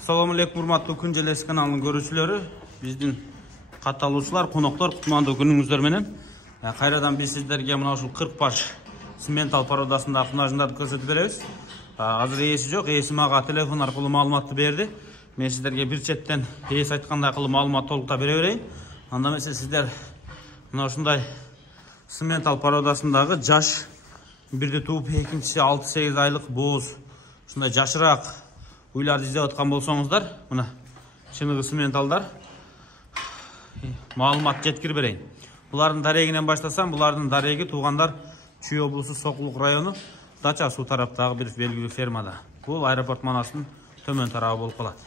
Assalamu alaikum урматтуу Күн Желесі каналынын көрүүчүлөрү. Биздин катталуучулар, коноктор кутмандуу күнүңүздөр менен. Кайрадан биз сиздерге мына ушул 40 баш цементал породасында кунажындарды көрсөтүп беребиз. Азыр ээси жок, ээси мага телефон аркылуу маалыматты берди. Мен сиздерге бир четтен ээси айткандай кылып маалымат толуктап бере берейин. Анда эмесе сиздер мына ушундай цементал породасындагы жаш бирди тууп, экинчиси 6-8 айлык бооз ушундай жашыраак уйларды издеп аткан болсоңуздар, мына чыныгы цементалдар маалымат жеткирип берейин. Булардын дарегинен баштасам, булардын дареги туугандар Чүй облусу Сокулук району Дача суу тараптагы бир белгилүү фермада. Бул аэропорт манасынын төмөн тарабы болуп калат.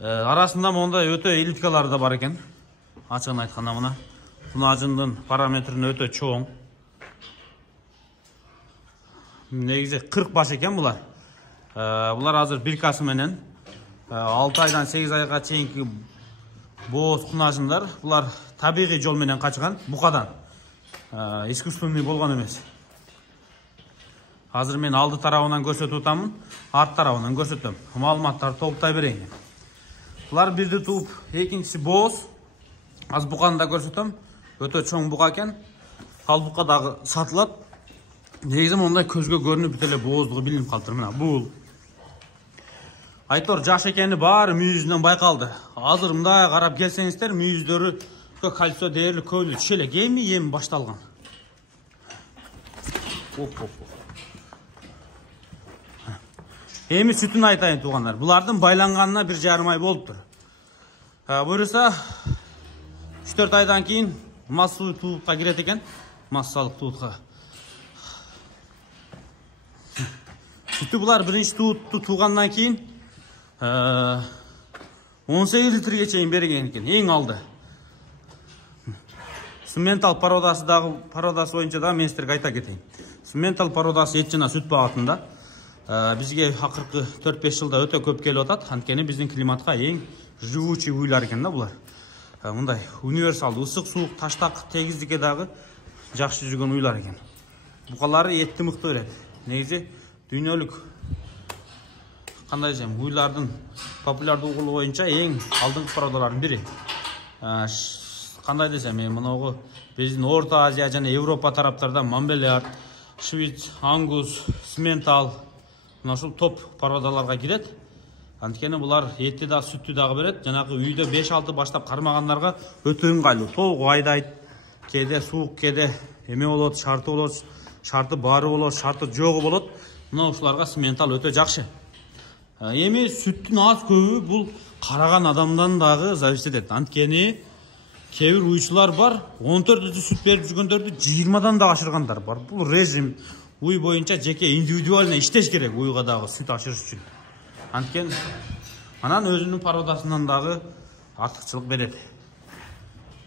Арасында мондай өтө элиткалар да бар экен. Ачыгын айтканда мына кунажындын параметрин өтө чоң. Негизи 40 баш экен булар. Булар азыр биркасы менен 6 айдан 8 айга чейинки бооз кунажындар. Булар табигый жол менен качкан, букадан. Искусственный болгон эмес. Азыр мен алды тарабынан көрсөтүп атамын, арт тарабынан көрсөтөм. Маалыматтарды толуктай берейин. Булар бирди тууп, экинчиси бооз. Аз буканы да көрсөтөм. Өтө чоң бука экен. Ал бука дагы сатылат. Негизи мондай көзгө көрүнүп эле бооздугу билинип калыптыр. Мына бул. Айтор жаш экени баары мүйүзүнөн байкалды. Азыр мындай карап келсеңиздер, мүйүздөрү кальций дээрлик көбүнө түшө элек. Эми башталган. Эми сүтүн айтайын туугандар. Булардын байланганына 1,5 ай болуптур. Буюрса 3-4 айдан кийин массалык туутка кирет экен. Массалык туутка. Сүтү булар биринчи тууту туугандан кийин 18 литрге чейин берген экен, эң алды. Цементал породасы боюнча да мен сиздерге айта кетейин. Цементал породасы эт жана сүт багытында бизге акыркы 4-5 жылда өтө көп келип атат. Анткени биздин климатка эң живучий уйлар экен да булар. Мындай универсалдуу, ысык, суук, таштак, тегиздикке дагы жакшы жүргөн уйлар экен. Букалары этти мыкты берет. Негизи дүйнөлүк кандай десем, уйлардын популярдуулугу боюнча эң алдыңкы породалардын бири. Кандай десем, мынагы биздин Орто Азия жана Европа тараптарда Монбелиард, Швиц, Ангус, цементал мына ушул топ породаларга кирет. Анткени булар этти да, сүттү дагы берет. Жанагы үйдө 5-6 баштап кармагандарга өтө ыңгайлуу. Тоого айдайт. Кээде суук, кээде эме болот, шарты баары болот, шарты жогу болот. Мына ушуларга цементал өтө жакшы. Эми сүттүн аз көбү бул караган адамдан дагы зависит этет. Анткени кээ бир уйчулар бар, 14 литр сүт берип жүргөндөрдү 20дан да ашыргандар бар. Бул режим уй боюнча жеке индивидуально иштеш керек уйга дагы сүт ашырыш үчүн. Анткени анан өзүнүн породасынан дагы артыкчылык берет.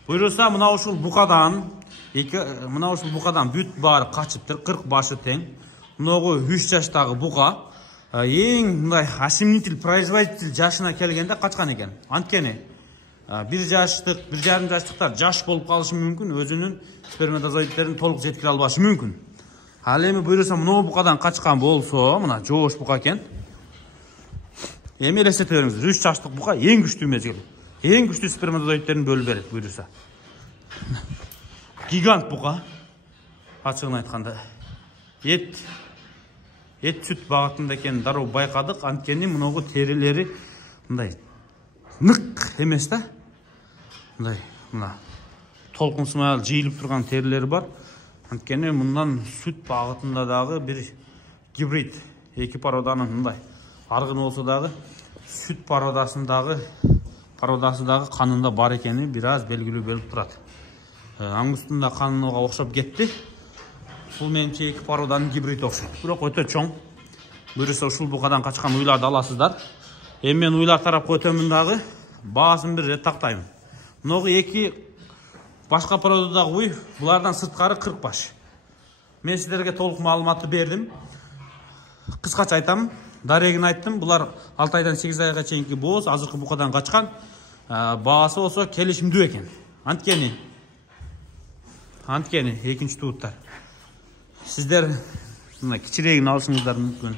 Буйруса мына ушул букадан бүт баары качыптыр, 40 башы тең. Мынагы 3 жаштагы бука эң мындай осемнитель, производитель жашына келгенде качкан экен. Анткени 1 жаштык, 1,5 жаштыктар жаш болуп калышы мүмкүн, өзүнүн сперматозоидтерин толук жеткире албашы мүмкүн. Ал эми буйруса мына букадан качкан болсо, мына жоош бука экен. Эми элестете бериңиз, 3 жаштык бука эң күчтүү мезгил. Эң күчтүү сперматозоидтерин бөлүп берет буйруса. Гигант бука. Ачыгын айтканда, эт сүт багытында экенин дароо байкадык. Анткени мынагы терилери мындай нык эмес да. Мына толкунсумай жыйылып турган терилери бар. Анткени мындан сүт багытында дагы бир гибрид, эки породанын мындай аргын болсо дагы сүт породасы дагы канында бар экени бир аз белгилүү болуп турат. Ангустун да канына окшоп кетти. Бул менимче эки породанын гибрид окшойт. Бирок өтө чоң. Буюрса ушул букадан качкан уйларды аласыздар. Эми мен уйлар тарапка өтөмүн дагы, баасын бир рет тактайм. Мынагы эки башка породадагы уй, булардан сырткары 40 баш. Мен сиздерге толук маалыматты бердим. Кыскача айтам, дарегин айттым. Булар 6 айдан 8 айга чейинки бооз, азыркы букадан качкан. Баасы болсо келишимдүү экен. Анткени экинчи тууттар. Сиздер мына кичирегин алышыңыздар мүмкүн.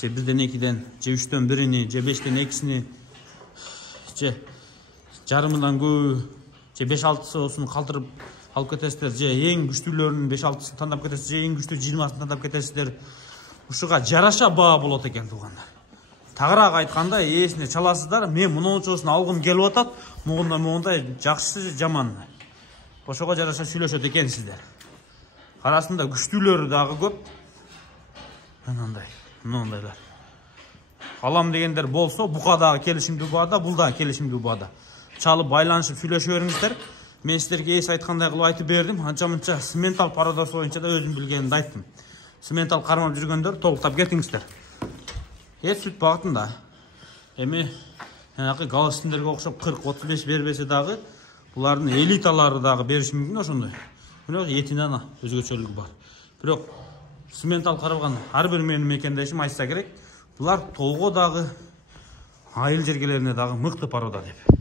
Же 1-2-ден, же 3-төн 1-ни, же 5-тен 2-сини же жарымынан көбү же 5-6 калтырып алып кетесиздер, же эң күчтүүлөрүнүн 5-6 тандап кетесиздер, же эң күчтүү 20 тандап кетесиздер. Ушуга жараша баа болот экен туугандар. Тагыраак айтканда эсине чаласыздар, мен мунунчосун алгым келип атат, мугундай жакшы жаман. Ошого жараша сүйлөшөт экенсиздер. Арасында күчтүүлөрү дагы көп. Мынандайлар. Алам дегендер болсо, бука дагы келишимдүү баада, бул дагы келишимдүү баада. Чалып байланышып сүйлөшө бериңиздер. Мен силерге эс айткандай кылып айтып бердим. Анча-мынча Симментал пародасы боюнча да өзүм билгенимди айттым. Симментал кармап жүргөндөр толуктап кетиңиздер. Сүт багытында. Эми жанакы галстиндерге окшоп 40-35 бербесе дагы, булардын элиталары дагы бериши мүмкүн ошондой. Бирок этинен өзгөчөлүгү бар. Бирок Симментал карабан ар бир менин мекендешим айтса керек, булар толго дагы айыл жергелерине дагы мыкты парода деп.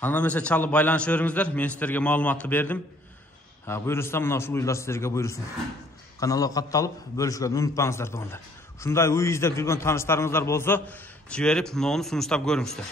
Анда эмесе чалып байланышып бериңиздер. Мен силерге маалыматты бердим. Буйрусам мына ушул уйлар силерге буйрусын. Каналга катталып, бөлүшкөнгө унутпаңыздар туугандар. Ушундай уй издеп жүргөн тааныштарыңыздар болсо, жиберип, муну сунуштап көрүңүздөр.